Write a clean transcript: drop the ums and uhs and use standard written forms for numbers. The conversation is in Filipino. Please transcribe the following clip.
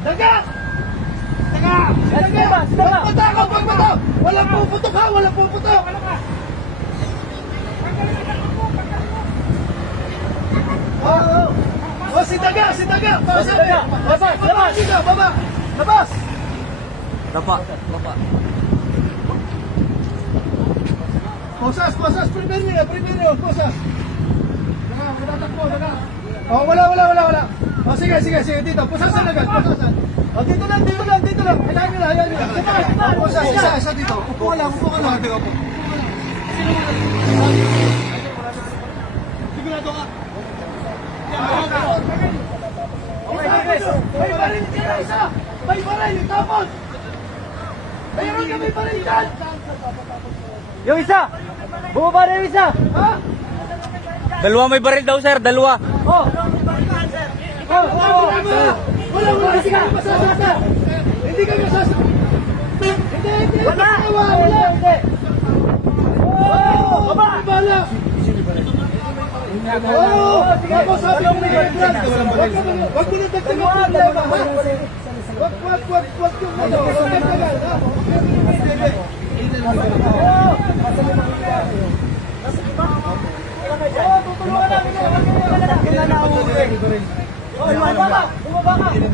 Daga! Daga! Daga! Pagpata! Walang puputok ha! Walang puputok! Oh, si Daga! Si Daga! Si Daga! Labas! Labas! Baba! Labas! Lapa! Posas! Primero! Posas! Daga! Matatakbo! Daga! Oh, wala! Oh, sige, dito. Pusasan agad, pusasan. Oh, dito lang. Hayaan nyo. Posas, isa dito. Upo ka lang. Sigurado ka. May baril sila, isa! May baril, tapos! Mayroon ka may baril dyan! Yung isa! Bumaba na yung isa! Ha? Dalawa may baril daw, sir. Dalawa. Oh! Wala! Hindi ka masasasa! Hindi ka masasasa! Hindi! Wala! Oh! Bala! Oh! Tapos sabi ko na yung brand! Wag mo na dagdagan ang problema, ha? Wag yung ano! Wag dagdagan, ha? Tutulungan namin yan! Bumaba ka!